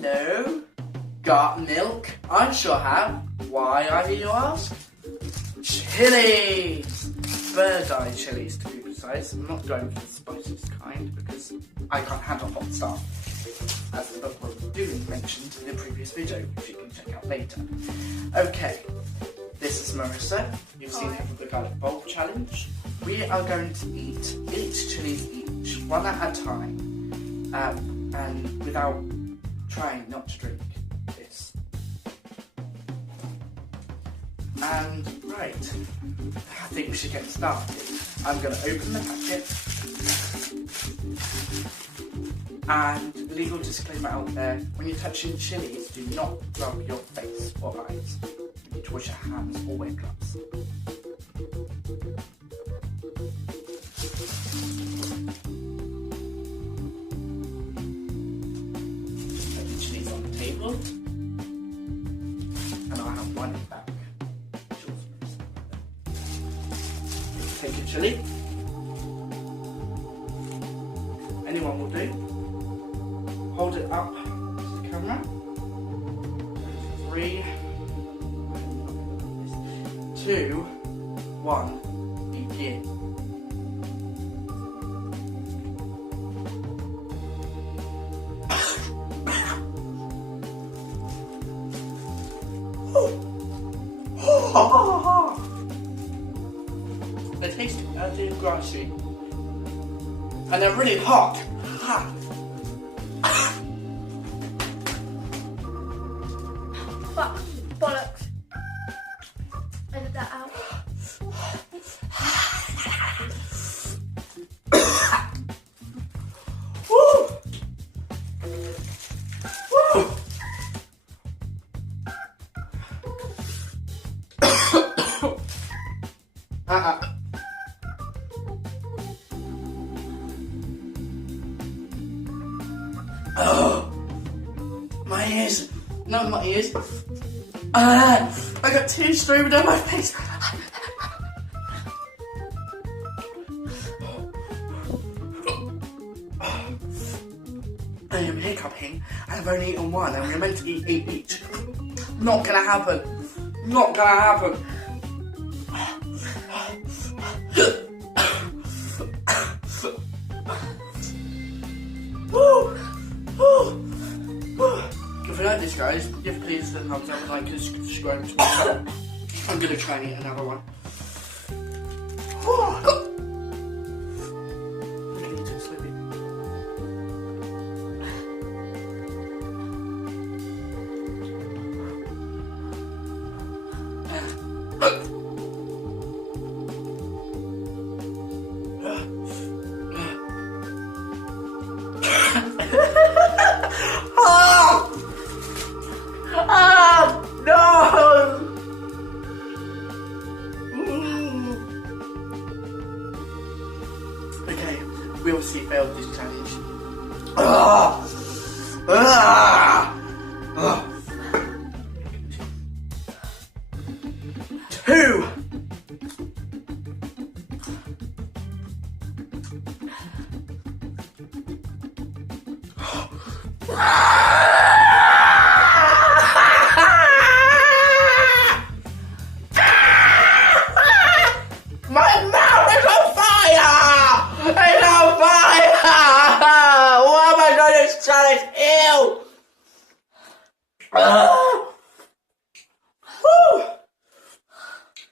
Hello. Got milk? I sure have. Why, I hear you ask? Chilli! Bird's eye chilies, to be precise. I'm not going for the spiciest kind because I can't handle hot stuff, as the book review mentioned in the previous video, which you can check out later. Okay, this is Marissa. You've seen her from the Garlic Bowl Challenge. We are going to eat 8 chilies each, one at a time, and without trying not to drink this. And right, I think we should get started. I'm going to open the packet, and legal disclaimer out there, when you're touching chilies, do not rub your face or eyes. You need to wash your hands or wear gloves. Put the chilies on the table, and I'll have one back. Take a chili. Anyone will do. Hold it up to the camera. 3, 2, 1, begin. They taste grassy, and they're really hot. Fuck, bollocks. Edit that out. Woo! Woo! Oh, my ears. No, my ears. I got tears streaming down my face. I am hiccuping, and I've only eaten one, and we're meant to eat 8 each. Not gonna happen. Not gonna happen. If you like this, guys, give please the thumbs up, like and subscribe to my channel. I'm gonna try and eat another one. I'm gonna eat it slowly. No! Okay, we obviously failed this challenge. Two! My mouth is on fire! It's on fire! Why am I doing this challenge? Ew! Woo!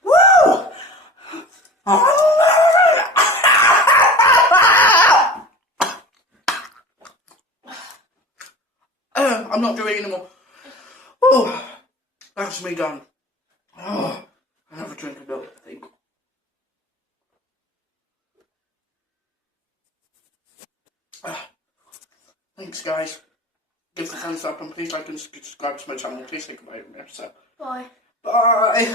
Woo! I'm not doing it anymore. Oh, that's me done. Oh, another drink of milk, I think. Thanks, guys. Give the thumbs up and please like and subscribe to my channel. Please think about it. So. Bye. Bye.